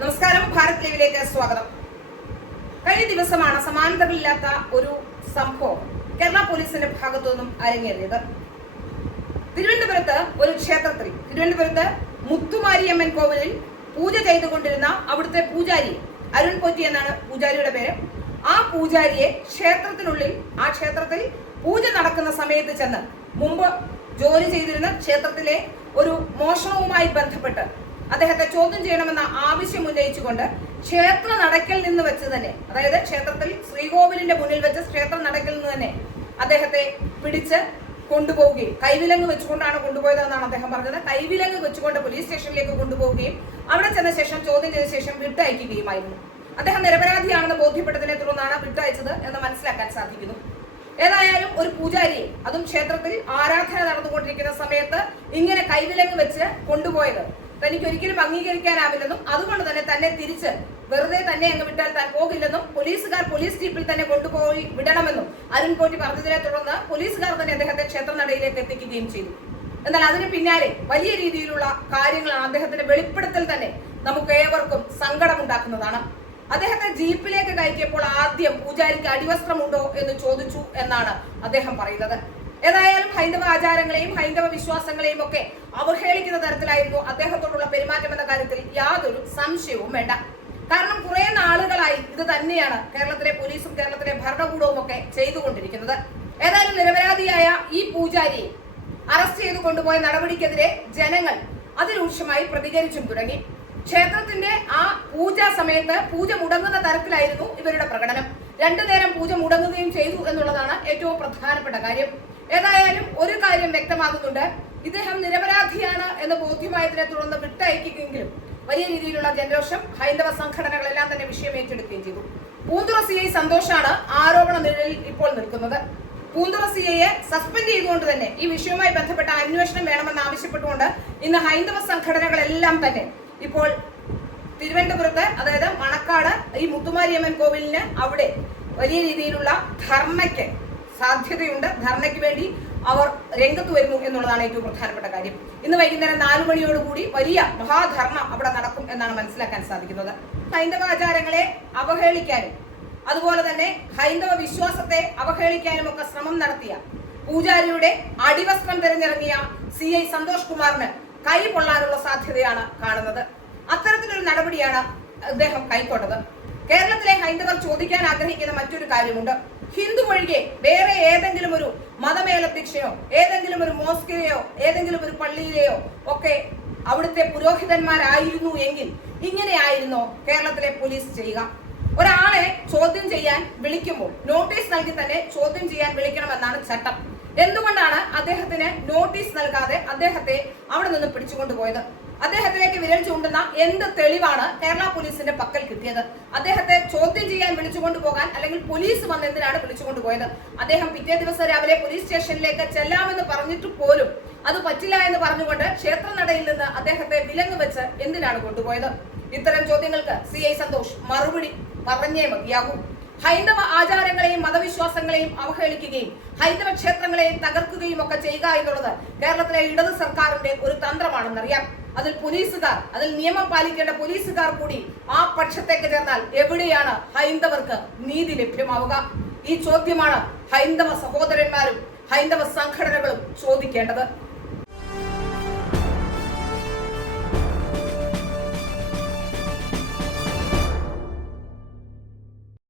നമസ്കാരം, ഭാരത് ലൈവിലേക്ക് സ്വാഗതം. കഴിഞ്ഞ ദിവസമാണ് സമാനതകളില്ലാത്ത ഒരു സംഭവം കേരള പോലീസിന്റെ ഭാഗത്തു നിന്നും അരങ്ങേറിയത്. തിരുവനന്തപുരത്ത് ഒരു ക്ഷേത്രത്തിൽ, തിരുവനന്തപുരത്ത് മുത്തുമാരിയമ്മൻ കോവിലിൽ പൂജ ചെയ്തുകൊണ്ടിരുന്ന അവിടുത്തെ പൂജാരി, അരുൺ പോറ്റി എന്നാണ് പൂജാരിയുടെ പേര്. ആ പൂജാരിയെ ക്ഷേത്രത്തിനുള്ളിൽ, ആ ക്ഷേത്രത്തിൽ പൂജ നടക്കുന്ന സമയത്ത് ചെന്ന് മുമ്പ് ജോലി ചെയ്തിരുന്ന ക്ഷേത്രത്തിലെ ഒരു മോഷണവുമായി ബന്ധപ്പെട്ട് അദ്ദേഹത്തെ ചോദ്യം ചെയ്യണമെന്ന ആവശ്യം ഉന്നയിച്ചുകൊണ്ട് ക്ഷേത്ര നടക്കൽ നിന്ന് വെച്ച് തന്നെ, അതായത് ക്ഷേത്രത്തിൽ ശ്രീകോവിലിന്റെ മുന്നിൽ വെച്ച് ക്ഷേത്ര നടക്കൽ നിന്ന് തന്നെ അദ്ദേഹത്തെ പിടിച്ച് കൊണ്ടുപോവുകയും, കൈവിലങ്ങ് വെച്ചുകൊണ്ടാണ് കൊണ്ടുപോയതെന്നാണ് അദ്ദേഹം പറഞ്ഞത്. കൈവിലങ്ങ് വെച്ചുകൊണ്ട് പോലീസ് സ്റ്റേഷനിലേക്ക് കൊണ്ടുപോവുകയും അവിടെ ചെന്ന ശേഷം ചോദ്യം ചെയ്ത ശേഷം വിട്ടയക്കുകയുമായിരുന്നു. അദ്ദേഹം നിരപരാധിയാണെന്ന് ബോധ്യപ്പെട്ടതിനെ തുടർന്നാണ് വിട്ടയച്ചത് എന്ന് മനസ്സിലാക്കാൻ സാധിക്കുന്നു. ഏതായാലും ഒരു പൂജാരിയെ, അതും ക്ഷേത്രത്തിൽ ആരാധന നടന്നുകൊണ്ടിരിക്കുന്ന സമയത്ത് ഇങ്ങനെ കൈവിലങ്ങ് വെച്ച് കൊണ്ടുപോയത് തനിക്ക് ഒരിക്കലും അംഗീകരിക്കാനാവില്ലെന്നും അതുകൊണ്ട് തന്നെ തന്നെ തിരിച്ച് വെറുതെ തന്നെ അങ്ങ് വിട്ടാൽ താൻ പോകില്ലെന്നും പോലീസുകാർ പോലീസ് ജീപ്പിൽ തന്നെ കൊണ്ടുപോയി വിടണമെന്നും അരുൺ പോറ്റി പറഞ്ഞതിനെ തുടർന്ന് പോലീസുകാർ തന്നെ അദ്ദേഹത്തെ ക്ഷേത്രനടയിലേക്ക് എത്തിക്കുകയും ചെയ്തു. എന്നാൽ അതിന് പിന്നാലെ വലിയ രീതിയിലുള്ള കാര്യങ്ങളാണ്. അദ്ദേഹത്തിന്റെ വെളിപ്പെടുത്തൽ തന്നെ നമുക്ക് ഏവർക്കും സങ്കടമുണ്ടാക്കുന്നതാണ്. അദ്ദേഹത്തെ ജീപ്പിലേക്ക് കയറ്റിയപ്പോൾ ആദ്യം പൂജാരിക്ക് അടിവസ്ത്രമുണ്ടോ എന്ന് ചോദിച്ചു എന്നാണ് അദ്ദേഹം പറയുന്നത്. ഏതായാലും ഹൈന്ദവ ആചാരങ്ങളെയും ഹൈന്ദവ വിശ്വാസങ്ങളെയും ഒക്കെ അവഹേളിക്കുന്ന തരത്തിലായിരുന്നു അദ്ദേഹത്തോടുള്ള പെരുമാറ്റം എന്ന കാര്യത്തിൽ യാതൊരു സംശയവും വേണ്ട. കാരണം കുറെ നാളുകളായി ഇത് തന്നെയാണ് കേരളത്തിലെ പോലീസും കേരളത്തിലെ ഭരണകൂടവും ഒക്കെ ചെയ്തുകൊണ്ടിരിക്കുന്നത്. ഏതായാലും നിരപരാധിയായ ഈ പൂജാരിയെ അറസ്റ്റ് ചെയ്തു കൊണ്ടുപോയ നടപടിക്കെതിരെ ജനങ്ങൾ അതിരൂക്ഷമായി പ്രതികരിച്ചും തുടങ്ങി. ക്ഷേത്രത്തിന്റെ ആ പൂജാ സമയത്ത് പൂജ മുടങ്ങുന്ന തരത്തിലായിരുന്നു ഇവരുടെ പ്രകടനം. രണ്ടു നേരം പൂജ മുടങ്ങുകയും ചെയ്തു എന്നുള്ളതാണ് ഏറ്റവും പ്രധാനപ്പെട്ട കാര്യം. ഏതായാലും ഒരു കാര്യം വ്യക്തമാകുന്നുണ്ട്, ഇദ്ദേഹം നിരപരാധിയാണ് എന്ന് ബോധ്യമായതിനെ തുടർന്ന് വിട്ടയക്കുകയെങ്കിലും വലിയ രീതിയിലുള്ള ജനരോഷം ഹൈന്ദവ സംഘടനകളെല്ലാം തന്നെ വിഷയം ഏറ്റെടുക്കുകയും ചെയ്തു. പൂന്തുറ CI സന്തോഷാണ് ആരോപണ നിഴലിൽ ഇപ്പോൾ നിൽക്കുന്നത്. പൂന്തുറ CIയെ സസ്പെൻഡ് ചെയ്തുകൊണ്ട് തന്നെ ഈ വിഷയവുമായി ബന്ധപ്പെട്ട അന്വേഷണം വേണമെന്ന് ആവശ്യപ്പെട്ടുകൊണ്ട് ഇന്ന് ഹൈന്ദവ സംഘടനകളെല്ലാം തന്നെ ഇപ്പോൾ തിരുവനന്തപുരത്ത്, അതായത് മണക്കാട് ഈ മുത്തുമാരിയമ്മൻ കോവിലിന് അവിടെ വലിയ രീതിയിലുള്ള ധർണയ്ക്ക് സാധ്യതയുണ്ട്. ധർണയ്ക്ക് വേണ്ടി അവർ രംഗത്ത് വരുന്നു എന്നുള്ളതാണ് ഏറ്റവും പ്രധാനപ്പെട്ട കാര്യം. ഇന്ന് വൈകുന്നേരം 4 മണിയോടുകൂടി വലിയ മഹാധർണ അവിടെ നടക്കും എന്നാണ് മനസ്സിലാക്കാൻ സാധിക്കുന്നത്. ഹൈന്ദവ ആചാരങ്ങളെ അവഹേളിക്കാനും അതുപോലെ തന്നെ ഹൈന്ദവ വിശ്വാസത്തെ അവഹേളിക്കാനും ഒക്കെ ശ്രമം നടത്തിയ പൂജാരിയുടെ അടിവസ്ത്രം തിരഞ്ഞിറങ്ങിയ CI സന്തോഷ് കുമാറിന് കൈ പൊള്ളാനുള്ള സാധ്യതയാണ് കാണുന്നത്. അത്തരത്തിലൊരു നടപടിയാണ് അദ്ദേഹം കൈക്കൊണ്ടത്. കേരളത്തിലെ ഹൈന്ദവർ ചോദിക്കാൻ ആഗ്രഹിക്കുന്ന മറ്റൊരു കാര്യമുണ്ട്. ഹിന്ദു ഒഴികെ വേറെ ഏതെങ്കിലും ഒരു മതമേലധ്യക്ഷയോ ഏതെങ്കിലും ഒരു മോസ്കിലെയോ ഏതെങ്കിലും ഒരു പള്ളിയിലെയോ ഒക്കെ അവിടുത്തെ പുരോഹിതന്മാരായിരുന്നു എങ്കിൽ ഇങ്ങനെയായിരുന്നോ കേരളത്തിലെ പോലീസ് ചെയ്യുക? ഒരാളെ ചോദ്യം ചെയ്യാൻ വിളിക്കുമ്പോൾ നോട്ടീസ് നൽകി തന്നെ ചോദ്യം ചെയ്യാൻ വിളിക്കണമെന്നാണ് ചട്ടം. എന്തുകൊണ്ടാണ് അദ്ദേഹത്തിന് നോട്ടീസ് നൽകാതെ അദ്ദേഹത്തെ അവിടെ നിന്ന് പിടിച്ചുകൊണ്ടുപോയത്? അദ്ദേഹത്തിലേക്ക് വിരൽ ചൂണ്ടുന്ന എന്ത് തെളിവാണ് കേരള പോലീസിന്റെ പക്കൽ കിട്ടിയത്? അദ്ദേഹത്തെ ചോദ്യം ചെയ്യാൻ വിളിച്ചുകൊണ്ടുപോകാൻ അല്ലെങ്കിൽ പോലീസ് വന്ന് എന്തിനാണ് വിളിച്ചുകൊണ്ടുപോയത്? അദ്ദേഹം പിറ്റേ ദിവസം രാവിലെ പോലീസ് സ്റ്റേഷനിലേക്ക് ചെല്ലാമെന്ന് പറഞ്ഞിട്ട് പോലും അത് പറ്റില്ല എന്ന് പറഞ്ഞുകൊണ്ട് ക്ഷേത്രനടയിൽ നിന്ന് അദ്ദേഹത്തെ വിലങ്ങ് വെച്ച് എന്തിനാണ് കൊണ്ടുപോയത്? ഇത്തരം ചോദ്യങ്ങൾക്ക് CI സന്തോഷ് മറുപടി പറഞ്ഞേ മതിയാകൂ. ഹൈന്ദവ ആചാരങ്ങളെയും മതവിശ്വാസങ്ങളെയും അവഹേളിക്കുകയും ഹൈന്ദവ ക്ഷേത്രങ്ങളെയും തകർക്കുകയും ഒക്കെ ചെയ്യുക എന്നുള്ളത് കേരളത്തിലെ ഇടത് സർക്കാരിന്റെ ഒരു തന്ത്രമാണെന്നറിയാം. അതിൽ പോലീസുകാർ, അതിൽ നിയമം പാലിക്കേണ്ട പോലീസുകാർ കൂടി ആ പക്ഷത്തേക്ക് ചേർന്നാൽ എവിടെയാണ് ഹൈന്ദവർക്ക് നീതി ലഭ്യമാവുക? ഈ ചോദ്യമാണ് ഹൈന്ദവ സഹോദരന്മാരും ഹൈന്ദവ സംഘടനകളും ചോദിക്കേണ്ടത്.